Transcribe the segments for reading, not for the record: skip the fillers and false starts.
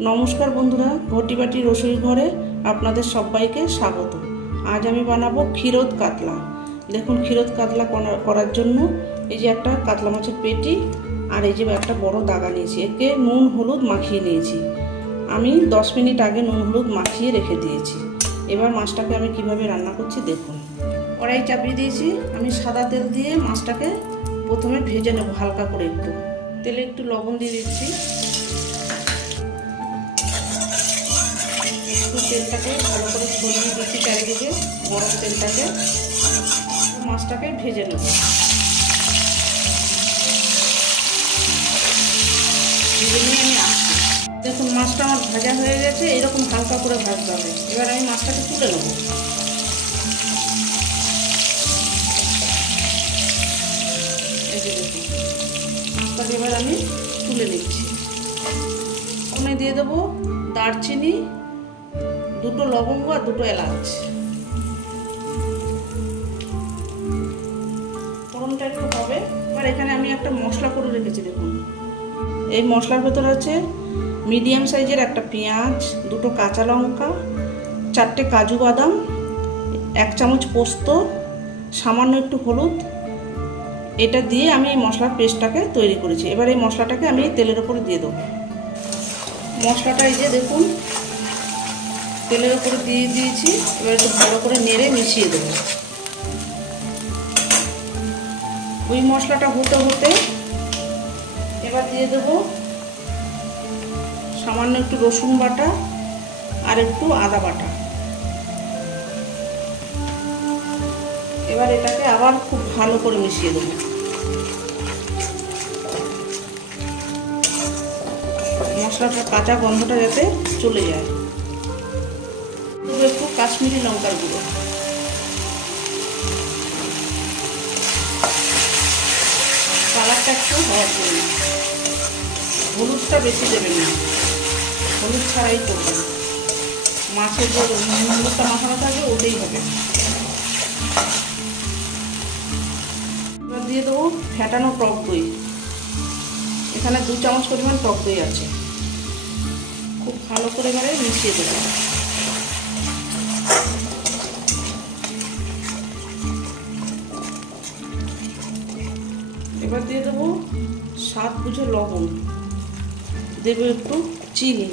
নমস্কার বন্ধুরা, ঘটিবাটি রসুই ঘরে আপনাদের সবাইকে স্বাগত। আজ আমি বানাবো ক্ষীরোদ কাতলা। দেখুন, ক্ষীরোদ কাতলা করার জন্য এই যে একটা কাতলা মাছের পেটি আর এই যে একটা বড় দাগা নিয়েছি। একে নুন হলুদ মাখিয়ে নিয়েছি। আমি 10 মিনিট আগে নুন হলুদ মাখিয়ে রেখে দিয়েছি। এবার মাছটাকে আমি কিভাবে রান্না করছি দেখুন। কড়াই চাপিয়ে দিয়েছি। আমি সাদা তেল দিয়ে মাছটাকে প্রথমে ভেজে নেব হালকা করে। তেলে একটু লবণ দিয়ে দিচ্ছি। তেলটাকে ভালো করে ছড়িয়ে দিচ্ছি চারিদিকে, গরম তেলটাকে। মাছটাকে ভেজে নেব। ভেজে নিয়ে আমি আসছি। দেখুন, মাছটা আমার ভাজা হয়ে গেছে। এরকম হালকা করে ভাজতে হবে। এবার আমি মাছটাকে তুলে নেব। এই যে দেখুন, মাছটাকে এবার আমি তুলে নিচ্ছি। ওখানে দিয়ে দেবো দারচিনি, 2টো লবঙ্গ আর 2টো এলাচ। ফোড়নটা একটু হবে। এবার এখানে আমি একটা মশলা করে রেখেছি। দেখুন, এই মশলার ভেতর আছে মিডিয়াম সাইজের একটা পেঁয়াজ, 2টো কাঁচা লঙ্কা, 4টে কাজু বাদাম, 1 চামচ পোস্ত, সামান্য একটু হলুদ। এটা দিয়ে আমি এই মশলার পেস্টটাকে তৈরি করেছি। এবার এই মশলাটাকে আমি তেলের উপরে দিয়ে দেবো। মশলাটা এই যে দেখুন তেলের উপরে দিয়ে দিয়েছি। এবার একটু ভালো করে নেড়ে মিশিয়ে দেবো। ওই মশলাটা হতে হতে এবার দিয়ে দেবো সামান্য একটু রসুন বাটা আর একটু আদা বাটা। এবার এটাকে আবার খুব ভালো করে মিশিয়ে দেবো। মশলাটা কাঁচা গন্ধটা যাতে চলে যায়। একটু কাশ্মীরি লঙ্কার গুঁড়ো, কালারটা একটু হওয়ার জন্য। হলুদটা বেশি দেবেন না, হলুদ ছাড়াই করবেন। মাছের যে হলুদটা মাখানো থাকবে ওটাই হবে। এবার দিয়ে দেবো ফ্যাটানো টক দই। এখানে 2 চামচ পরিমাণ টক দই আছে। খুব ভালো করে এবারে মিশিয়ে দেবো। এবার দিয়ে দেবো স্বাদ বুঝে লবণ, দেবো একটু চিনি।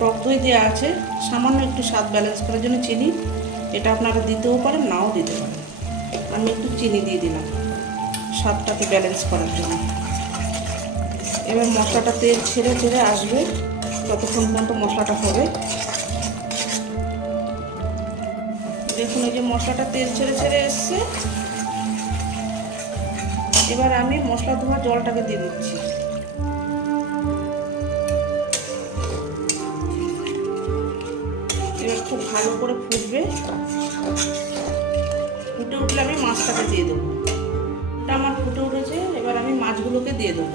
টক দই দেওয়া আছে, সামান্য একটু স্বাদ ব্যালেন্স করার জন্য চিনি। এটা আপনারা দিতেও পারেন, নাও দিতে পারেন। আমি একটু চিনি দিয়ে দিলাম স্বাদটাকে ব্যালেন্স করার জন্য। এবার মশলাটা তেল ছেড়ে ছেড়ে আসবে, ততক্ষণ পর্যন্ত মশলাটা হবে। দেখুন, এই যে মশলাটা তেল ছেড়ে ছেড়ে এসছে। এবার আমি মশলা ধোয়া জলটাকে দিয়ে দিচ্ছি। এবার খুব ভালো করে ফুটবে। ফুটে উঠলে আমি মাছটাকে দিয়ে দেবো। এটা আমার ফুটে উঠেছে। এবার আমি মাছগুলোকে দিয়ে দেবো।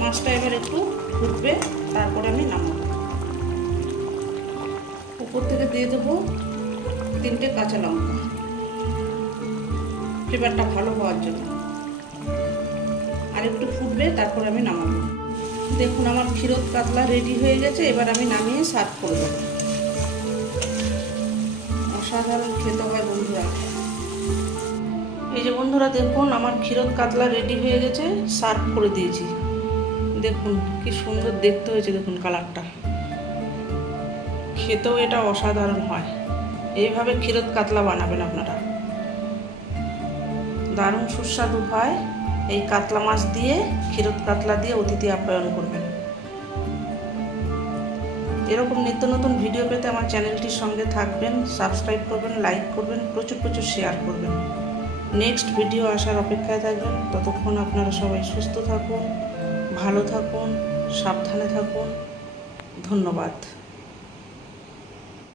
মাছটা এবার একটু ফুটবে, তারপরে আমি নামাবো। উপর থেকে দিয়ে দেবো 3টে কাঁচা লঙ্কা, ফ্লেভারটা ভালো হওয়ার জন্য। আর একটু ফুটবে, তারপরে আমি নামাবো। দেখুন, আমার ক্ষীরোদ কাতলা রেডি হয়ে গেছে। এবার আমি নামিয়ে সার্ভ করে দেবো। অসাধারণ খেতে হয় বন্ধুরা। এই যে বন্ধুরা দেখুন, আমার ক্ষীরোদ কাতলা রেডি হয়ে গেছে। সার্ভ করে দিয়েছি। দেখুন কি সুন্দর দেখতে হয়েছে। দেখুন কালারটা, খেতেও এটা অসাধারণ হয়। এইভাবে ক্ষীরোদ কাতলা বানাবেন আপনারা, দারুণ সুস্বাদু হয়। এই কাতলা মাছ দিয়ে, ক্ষীরোদ কাতলা দিয়ে অতিথি আপ্যায়ন করবেন। এরকম নিত্য নতুন ভিডিও পেতে আমার চ্যানেলটির সঙ্গে থাকবেন, সাবস্ক্রাইব করবেন, লাইক করবেন, প্রচুর প্রচুর শেয়ার করবেন। নেক্সট ভিডিও আসার অপেক্ষায় থাকবেন। ততক্ষণ আপনারা সবাই সুস্থ থাকুন, ভালো থাকুন, সাবধানে থাকুন। ধন্যবাদ।